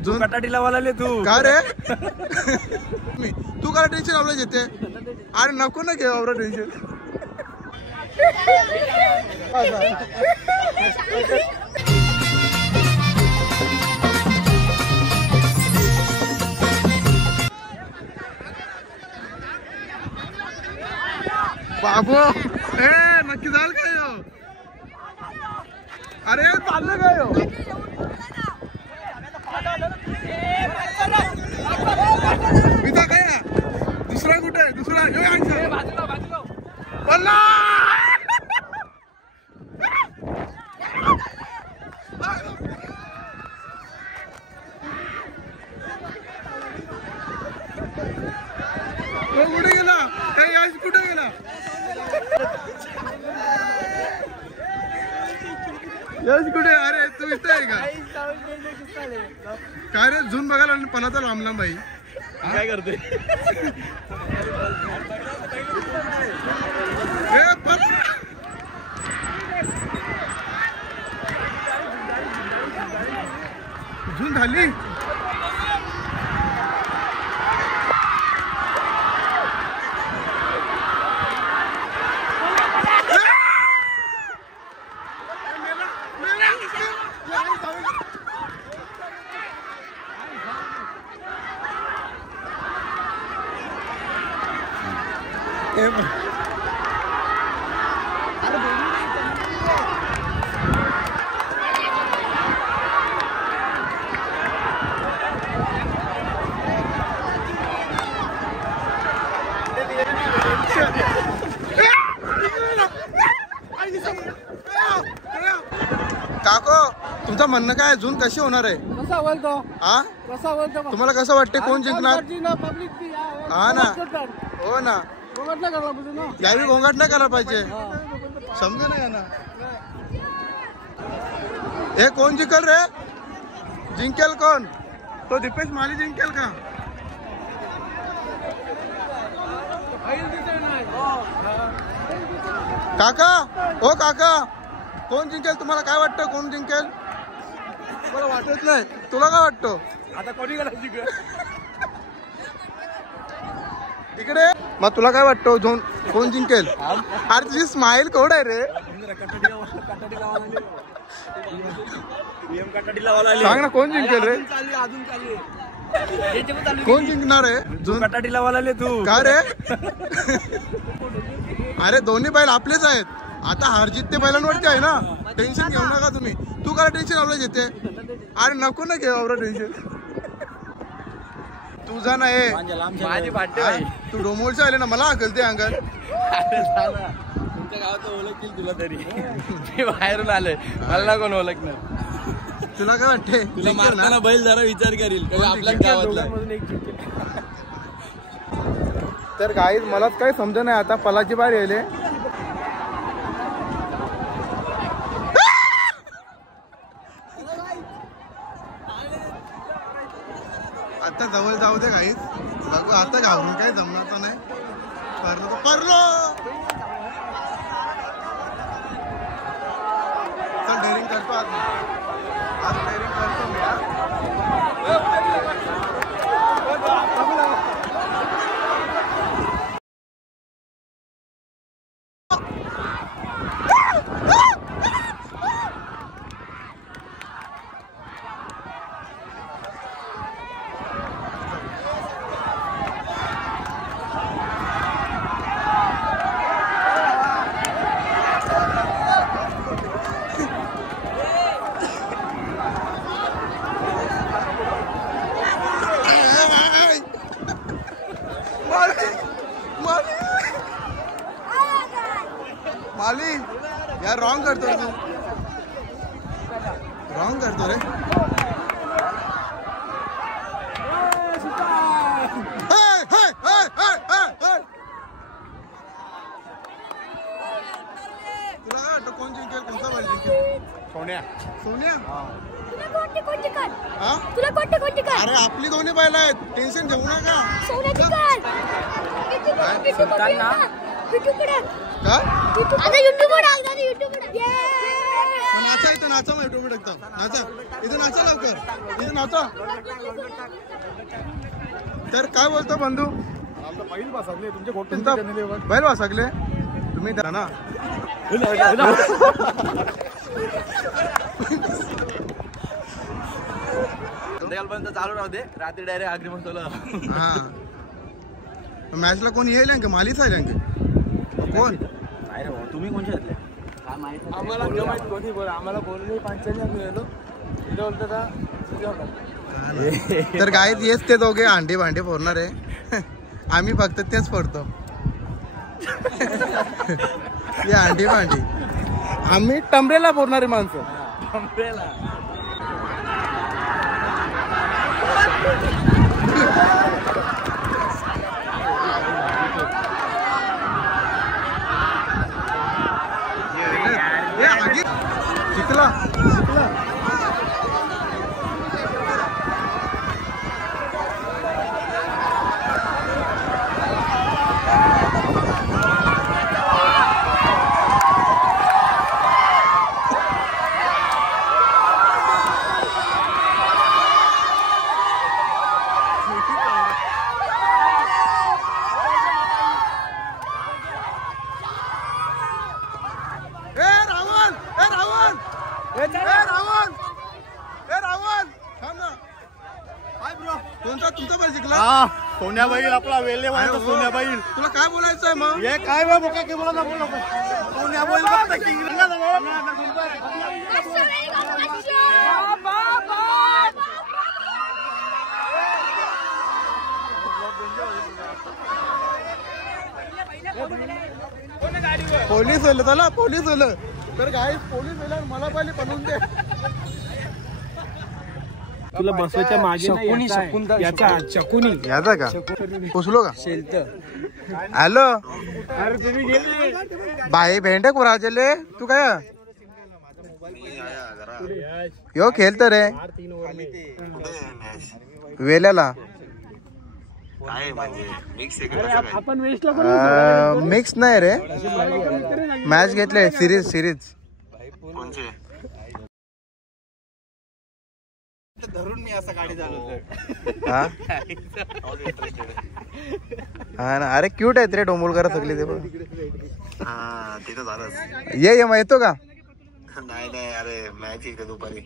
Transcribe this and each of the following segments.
झून कटाटीला वाला तू का रे तू काय टेन्शन आपलं घेते अरे नको ना घेऊ आपलं टेन्शन बाबू नक्की जाल काय अरे चाललं काय पिता काय दुसरा कुठे आहे दुसरा पल्ला कुठे गेला यश कुठे गेला यश कुठे अरे तू इथे आहे का काय रे झून बघायला पणाचा लांब लांब बाई काय करते झून झाली काको तुमचं म्हणणं काय झून कशी होणार आहे कसा बोलतो हा कसा बोलतो तुम्हाला कसं वाटते कोण जिंकणार हा ना हो ना यावी गोंगाट नाही करायला पाहिजे समजा नाही ना हे कोण जिंकल रे जिंकेल कोण तो दीपेश माली जिंकेल का काका ओ काका कोण जिंकेल तुम्हाला काय वाटतं कोण जिंकेल मला वाटत नाही तुला काय वाटतं आता कोणी गेला इकडे मग तुला काय वाटतं झोन कोण जिंकेल अरे तुझी स्माइल कोण आहे रे सांग ना कोण जिंकेल रे कोण जिंकणार आहे झोन कटाटीला वाला तू का रे अरे दोन्ही बैल आपलेच आहेत आता हारजीत ते बैलांवरती आहे ना टेन्शन घेऊ नका तुम्ही तू काय टेन्शन आपलं घेते अरे नको ना घेऊ आपलं टेन्शन तुझा नाही तू डोमोलचे आले ना मला हकलते अंगण तुमच्या गावात ओळखतील तुला तरी ते बाहेरून आलंय मला कोण ओळखणार तुला काय वाटते तुला मारताना बैल जरा विचार करील आपल्या गावातला तर गाईज मलाच काही समज नाही आता पलाची बाहेर येईल आता जवळ जाऊ दे गाईज बघू आता घाबरून काही जमणार तर नाही परलो चल डेअरिंग करतो आज डेअरिंग करतो मी माली यार रॉन्ग करतो तू रॉन्ग करतो रे तुला काय वाटतं कोण जिंकेल कोणता बैल जिंकेल सोन्या सोन्या अरे आपली दोन्ही बैल आहेत टेन्शन घेऊ नका का नाचा इथं नाचा मग टोपी टाकतो नाचा इथं नाचा लवकर इथं नाचा. तर काय बोलतो बंधू तुमचा बैल वासगले तुम्ही द्या ना. संध्याकाळपर्यंत चालू राहू दे रात्री डायरेक्ट आगरी मसाला. हा मॅचला कोण येईल का मालीच आहे कोण तुम्ही कोणच्या घेतले आम्हाला कोणी बोल आम्हाला बोलले पंचायत गेलो तिथे बोलतो का. तर काय येच ते दोघे अंडी भांडी फोडणार आहे आम्ही फक्त तेच फोडतो. हे अंडी भांडी आम्ही टंबरेला फोडणारे माणसं. टंबरेला शिकला शिकला. तुमचा बैल जिंकला. सोन्या बैल आपला वेल्हे सोन्या बैल. तुला काय बोलायचं आहे मग हे काय बा बोका की बोला नको सोन्या बैल फक्त किंग पोलीस होलं चला पोलीस होलं. तर काय पोलीस होलं मला पहिले बनवून दे. तुला बसवायच्या मागे याचा का पोचलो का हॅलो अरे तुम्ही गेले बाई भेंडे कुराजले तू काय यो खेळत रे वेल्याला आपण वेस्टला मिक्स नाही रे मॅच घेतले सिरीज धरून मी असं गाडी चालवतोय. हा ना अरे क्यूट आहेत रे डोंबोलकर सगळे ते बघ. तिथं झालंच ये मग येतो का. नाही नाही अरे मॅच आहे का दुपारी.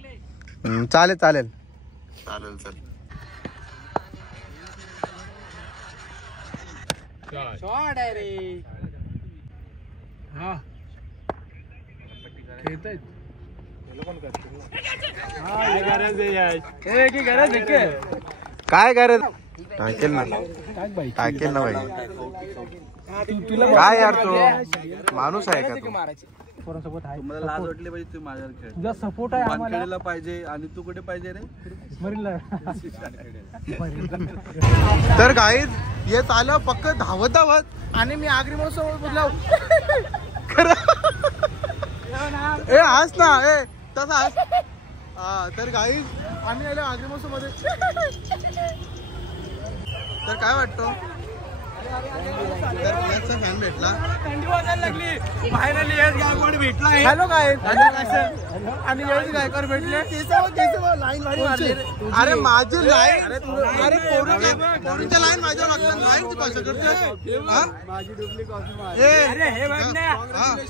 चालेल चालेल चालेल चल. शॉट आहे रे. हा खेळतायत काय गरज टाकेल ना भाई. काय यार तो माणूस आहे का तू. तुम्हाला लाज वाटली पाहिजे तू माझ्यावर खेळ. तुझा सपोर्ट आहे आम्हाला पाहिजे आणि तू कुठे पाहिजे रे तर गाईज हे चाललं पक्क धावत आणि मी आगरी महोत्सव बोललो ए हास ना ए तसा हास. तर गाईज आम्ही आलो आगरी महोत्सव मध्ये. तर काय वाटतं फॅन भेटला थंडी वाजायला लागली फायनली गायकवाड भेटला. हॅलो काय आणि गायकवाड भेटले लाईन अरे माझी लाईन अरे पोरीच्या लाईन माझ्या लागतात लाईन ती कसं करते. माझी डुप्ली कॉफी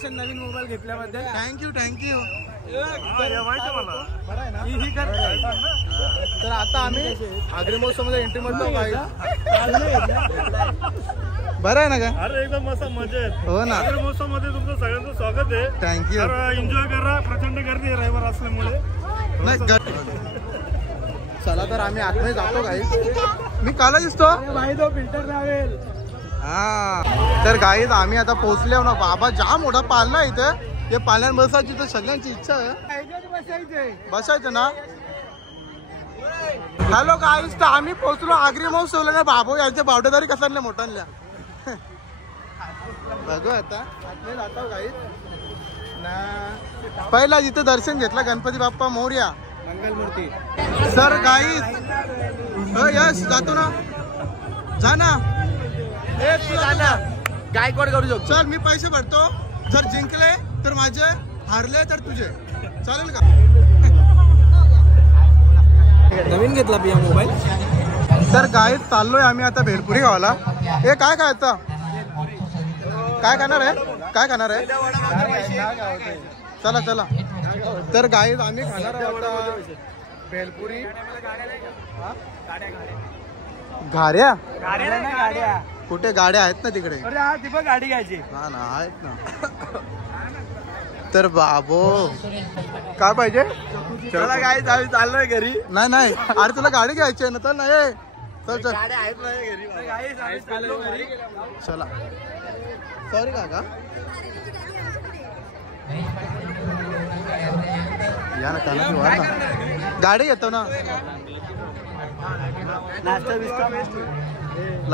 नवीन मोबाईल घेतल्याबद्दल थँक्यू. तर आता आम्ही आगरी महोत्सव मध्ये एंट्री मारतो. बरं आहे ना का. अरे एकदम मस्त मजेत. हो ना आगरी महोत्सव मध्ये तुमचं सगळ्यांचं स्वागत आहे. थँक्यू. एन्जॉय करा. प्रचंड गर्दी आहे रविवार असल्यामुळे. चला तर आम्ही आतमध्ये जातो गाईज. मी काला दिसतो फिल्टर लावेल. हा तर गाईज आम्ही आता पोहोचले ना. बाबा जाम मोठा पाळणा इथे. हे पाळण्यात बसायची तर सगळ्यांची इच्छा आहे बसायचं ना. हॅलो गाईज तर आम्ही पोहोचलो आगरी महोत्सवला ना. बाबू यांच्या बावडेदारी कसाल्या मोठ्यांल्या बघू आता जातो गाईज ना. पहिला जिथं दर्शन घेतलं गणपती बाप्पा मोरया मंगलमूर्ती. सर गाईज यश जातो ना जा ना. गायकवाड करू शकतो. चल मी पैसे भरतो. जर जिंकले तर माझे हारले तर तुझे. चालेल का? नवीन घेतला पिया मोबाईल. तर गाईत चाललोय आम्ही आता भेलपुरी गावाला. हे काय खायचं? काय खाणार आहे? काय खाणार आहे? चला चला. तर गाईत आम्ही खाणार आहोत आता भेलपुरी. घाऱ्या कुठे? गाड्या आहेत ना तिकडे. गाडी घ्यायची. हा ना, आहेत ना. तर बाबो काय पाहिजे? चला गाईज आम्ही चाललोय घरी. नाही नाही, अरे तुला गाडी घ्यायची आहे ना. तर नाही चल चल. गाड्या आहेत माझ्या घरी. गाईज आम्ही चाललो घरी. चला. सॉरी काका, या ना त्यांना वाढ ना. गाडी घेतो ना. नाश्ता बिस्टा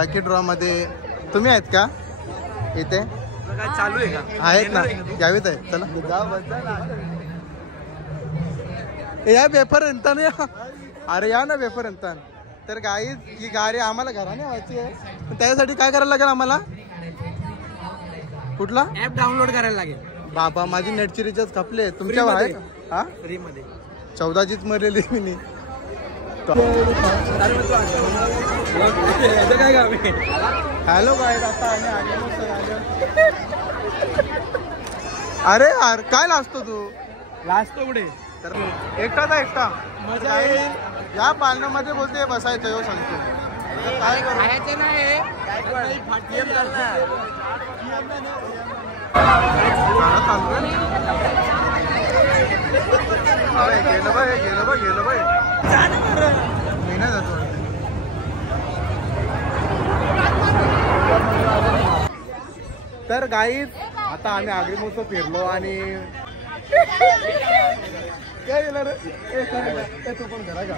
लकी ड्रॉ मध्ये तुम्ही आहेत का इथे? काय चालू आहे का? आहेत ना, यावीत आहे. चला या पेपर अंतान या. अरे या ना पेपर अंतान. तर गाईज ही गाडी आम्हाला घराने व्हायची आहे. त्यासाठी काय करायला लागेल आम्हाला? कुठला ऍप डाउनलोड करायला लागेल. बाबा माझी नेटची रिचार्ज खपले. तुमच्या आहे का? हा, फ्री मध्ये 14चीच मरलेली मी. हॅलो गाईज, आता आम्ही आले. अरे यार काय लाजतो तू? लास्ट पुढे तर एकटाच आहे, एकटा मजा येईल. या पालण्यामध्ये बोलते बसायचं यो सांगतो. तर काय करू? खायचं नाही. गेलं बाय, गेलं बाय, गेलं बाय. मी नाही जातो. तर गाईज आता आम्ही आगरी मोसो फिरलो आणि काय गेलं रे? तू पण घरा का?